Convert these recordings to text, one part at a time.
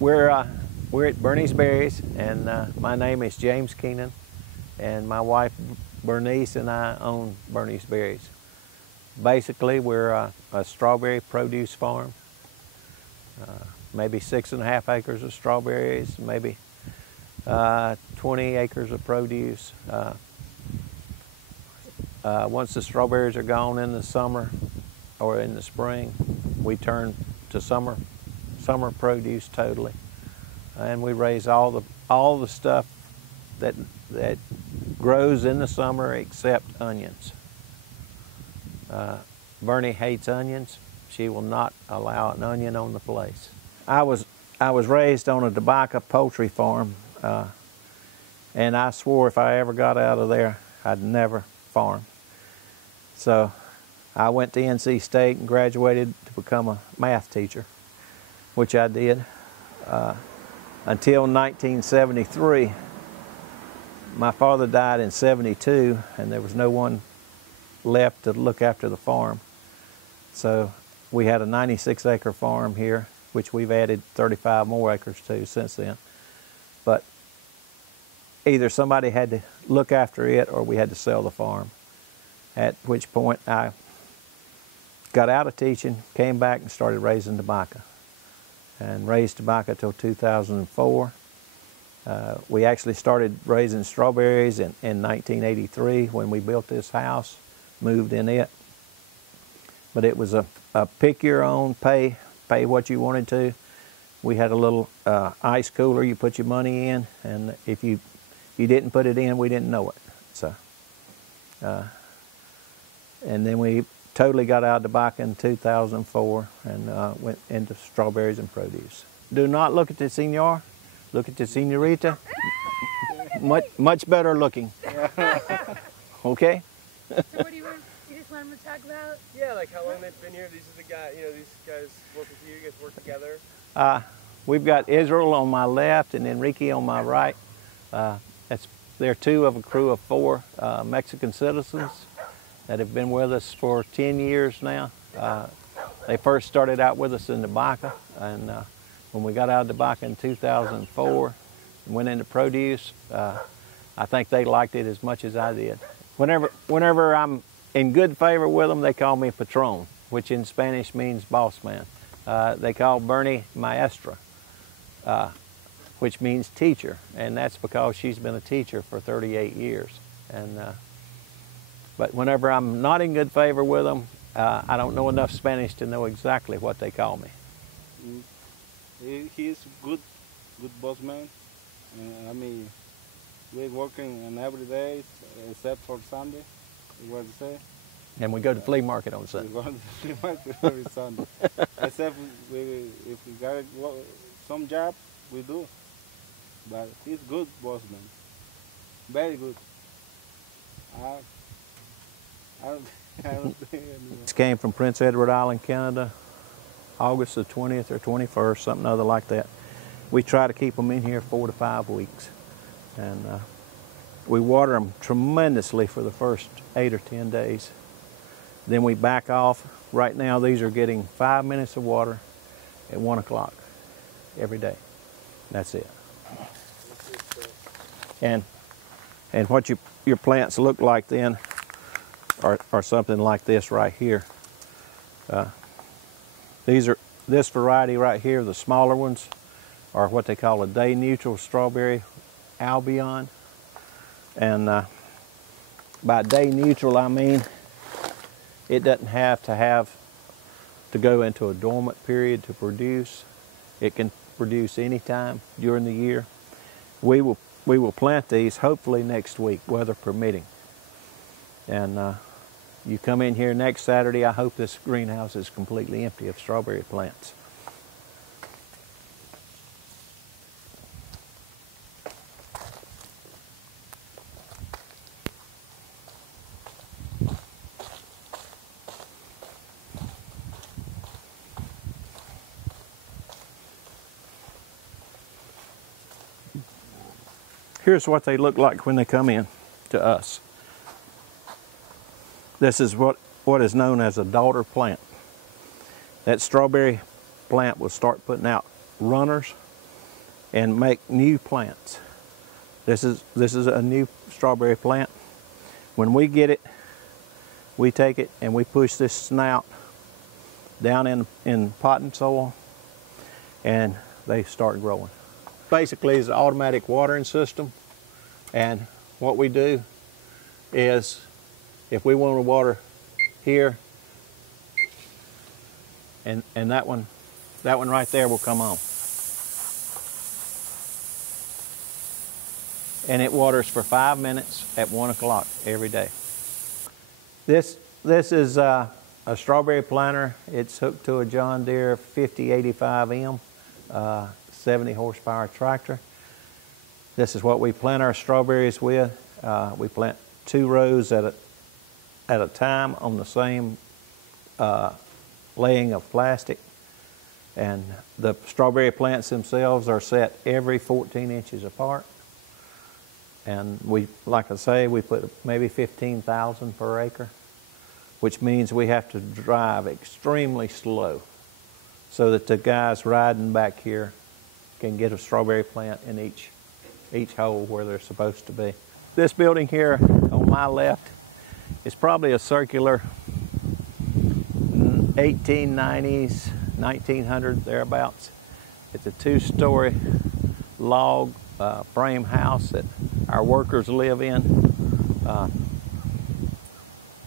We're at Bernie's Berries, and my name is James Kenan, and my wife Bernice and I own Bernie's Berries. Basically, we're a strawberry produce farm. Maybe 6.5 acres of strawberries, maybe 20 acres of produce. Once the strawberries are gone in the summer or in the spring, we turn to summer produce totally, and we raise all the stuff that grows in the summer except onions. Bernie hates onions. She will not allow an onion on the place. I was raised on a tobacco poultry farm, and I swore if I ever got out of there, I'd never farm. So I went to NC State and graduated to become a math teacher, which I did until 1973. My father died in '72, and there was no one left to look after the farm. So we had a 96-acre farm here, which we've added 35 more acres to since then. But either somebody had to look after it or we had to sell the farm, at which point I got out of teaching, came back and started raising tobacco, and raised tobacco till 2004. We actually started raising strawberries in 1983 when we built this house, moved in it. But it was a pick your own, pay what you wanted to. We had a little ice cooler you put your money in, and if you didn't put it in, we didn't know it. So, and then we totally got out of tobacco in 2004 and went into strawberries and produce. Do not look at the senor, look at the senorita. Much better looking. Okay? So what do you just want them to talk about? Yeah, like how long they've been here. These are the guys, these guys work with you. You guys work together. We've got Israel on my left and Enrique on my right. They're two of a crew of 4 Mexican citizens that have been with us for 10 years now. They first started out with us in tobacco, and when we got out of tobacco in 2004 and went into produce, I think they liked it as much as I did. Whenever I'm in good favor with them, they call me Patron, which in Spanish means boss man. They call Bernie Maestra, which means teacher, and that's because she's been a teacher for 38 years. But whenever I'm not in good favor with them, I don't know enough Spanish to know exactly what they call me. He's good boss man. I mean, we're working on every day except for Sunday. What to say? And we go to flea market on Sunday. We go to the flea market every Sunday. Except if we got some job, we do. But he's good boss man. Very good. I don't think This came from Prince Edward Island, Canada, August the 20th or 21st, something other like that. We try to keep them in here 4 to 5 weeks. And we water them tremendously for the first 8 or 10 days. Then we back off. Right now, these are getting 5 minutes of water at 1 o'clock every day. That's it. And what your plants look like then are something like this right here. This variety right here, the smaller ones, are what they call a day neutral strawberry Albion. And by day neutral, I mean it doesn't have to go into a dormant period to produce. It can produce any time during the year. We will plant these hopefully next week, weather permitting. And you come in here next Saturday, I hope this greenhouse is completely empty of strawberry plants. Here's what they look like when they come in to us. This is what is known as a daughter plant. That strawberry plant will start putting out runners, and make new plants. This is a new strawberry plant. When we get it, we take it and we push this snout down in potting soil, and they start growing. Basically, it's an automatic watering system, and what we do is, if we want to water here, and that one right there will come on. And it waters for 5 minutes at 1 o'clock every day. This is a strawberry planter. It's hooked to a John Deere 5085M 70 horsepower tractor. This is what we plant our strawberries with. We plant 2 rows at a time on the same laying of plastic, and the strawberry plants themselves are set every 14 inches apart. And we, like I say, we put maybe 15,000 per acre, which means we have to drive extremely slow so that the guys riding back here can get a strawberry plant in each hole where they're supposed to be. This building here on my left is probably a circular 1890s, 1900, thereabouts. It's a 2-story log frame house that our workers live in.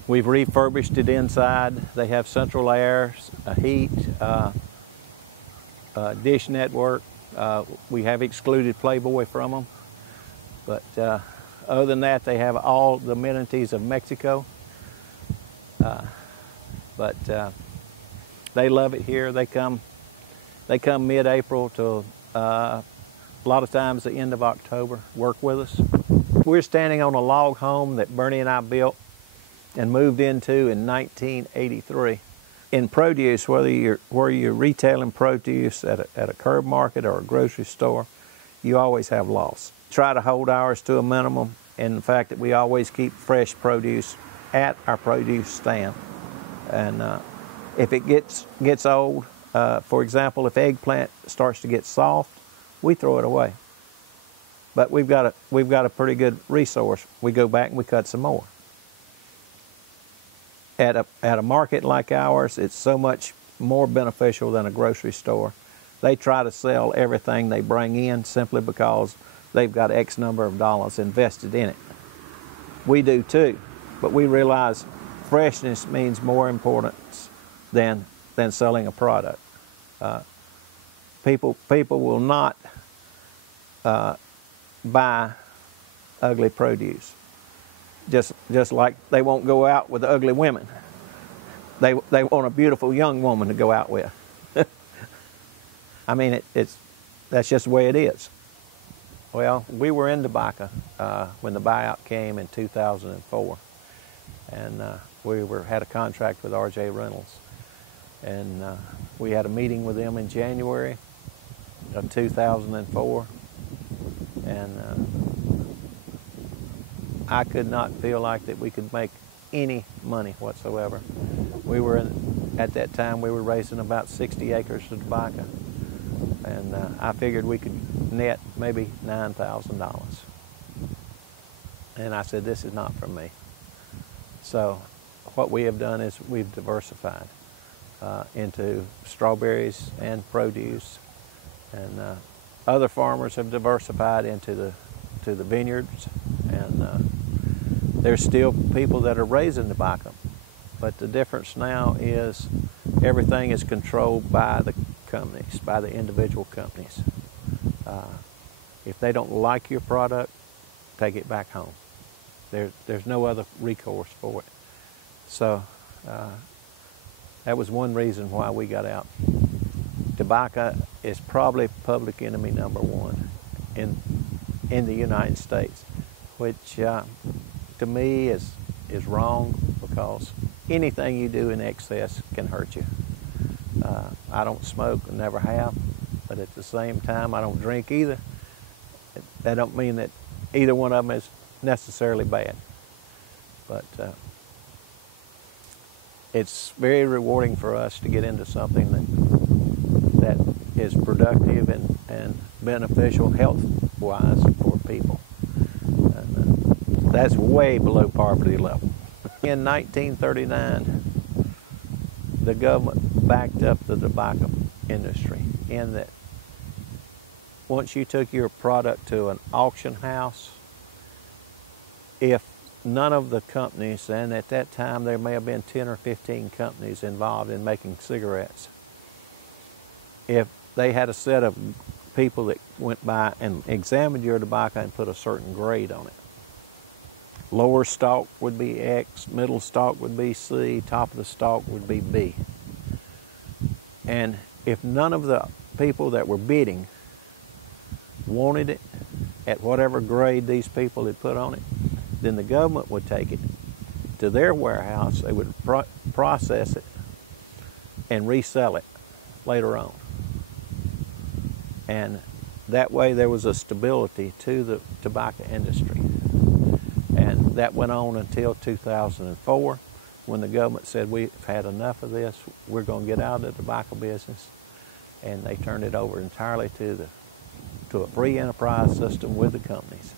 We've refurbished it inside. They have central air, heat, dish network. We have excluded Playboy from them. But other than that, they have all the amenities of Mexico. But they love it here. They come mid-April to a lot of times the end of October, work with us. We're standing on a log home that Bernie and I built and moved into in 1983. In produce, whether you're retailing produce at a curb market or a grocery store, you always have loss. Try to hold ours to a minimum, and the fact that we always keep fresh produce at our produce stand. And if it gets old, for example, if eggplant starts to get soft, we throw it away. But we've got a pretty good resource. We go back and we cut some more. At a market like ours, it's so much more beneficial than a grocery store. They try to sell everything they bring in simply because they've got X number of dollars invested in it. We do too, but we realize freshness means more importance than selling a product. People will not buy ugly produce. Just like they won't go out with ugly women. They want a beautiful young woman to go out with. I mean, that's just the way it is. Well, we were in tobacco when the buyout came in 2004, and we had a contract with R.J. Reynolds, and we had a meeting with them in January of 2004, and I could not feel like that we could make any money whatsoever. At that time, we were raising about 60 acres of tobacco, and I figured we could net maybe $9,000. And I said, this is not for me. So what we have done is we've diversified into strawberries and produce, and other farmers have diversified into the vineyards, and there's still people that are raising tobacco, but the difference now is everything is controlled by the companies, by the individual companies. If they don't like your product, take it back home. There's no other recourse for it. So that was one reason why we got out. Tobacco is probably public enemy number one in the United States, which to me is wrong, because anything you do in excess can hurt you. I don't smoke and never have, but at the same time I don't drink either. That don't mean that either one of them is necessarily bad, but it's very rewarding for us to get into something that is productive and beneficial health-wise for people. And, that's way below poverty level. In 1939, the government backed up the tobacco industry in that once you took your product to an auction house, if none of the companies, and at that time there may have been 10 or 15 companies involved in making cigarettes, if they had a set of people that went by and examined your tobacco and put a certain grade on it. Lower stalk would be X, middle stalk would be C, top of the stalk would be B. And if none of the people that were bidding wanted it at whatever grade these people had put on it, then the government would take it to their warehouse, they would process it and resell it later on. And that way there was a stability to the tobacco industry. And that went on until 2004, when the government said, we've had enough of this, we're going to get out of the tobacco business. And they turned it over entirely to a free enterprise system with the companies.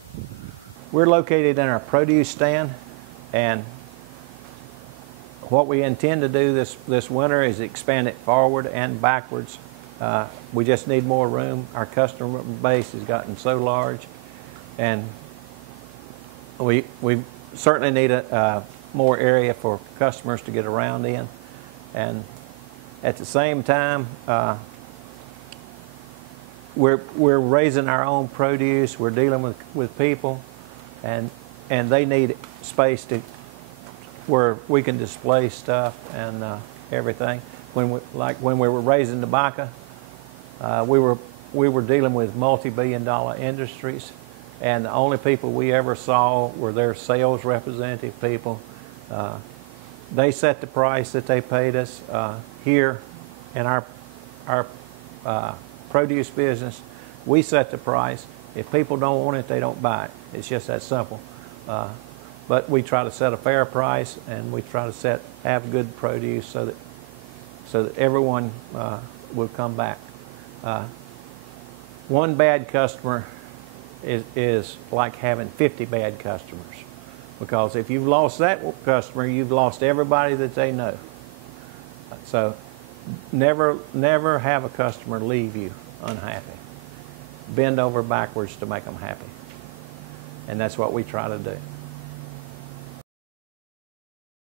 We're located in our produce stand, and what we intend to do this winter is expand it forward and backwards. We just need more room. Our customer base has gotten so large, and we certainly need more area for customers to get around in. And at the same time, we're raising our own produce. We're dealing with people, and they need space to where we can display stuff and everything. When we were raising tobacco, we were dealing with multi-billion-dollar industries, and the only people we ever saw were their sales representative people. They set the price that they paid us. Here in our produce business, we set the price. If people don't want it, they don't buy it. It's just that simple. But we try to set a fair price, and we try to have good produce so that everyone will come back. One bad customer is like having 50 bad customers, because if you've lost that customer, you've lost everybody that they know. So never have a customer leave you unhappy. Bend over backwards to make them happy. And that's what we try to do.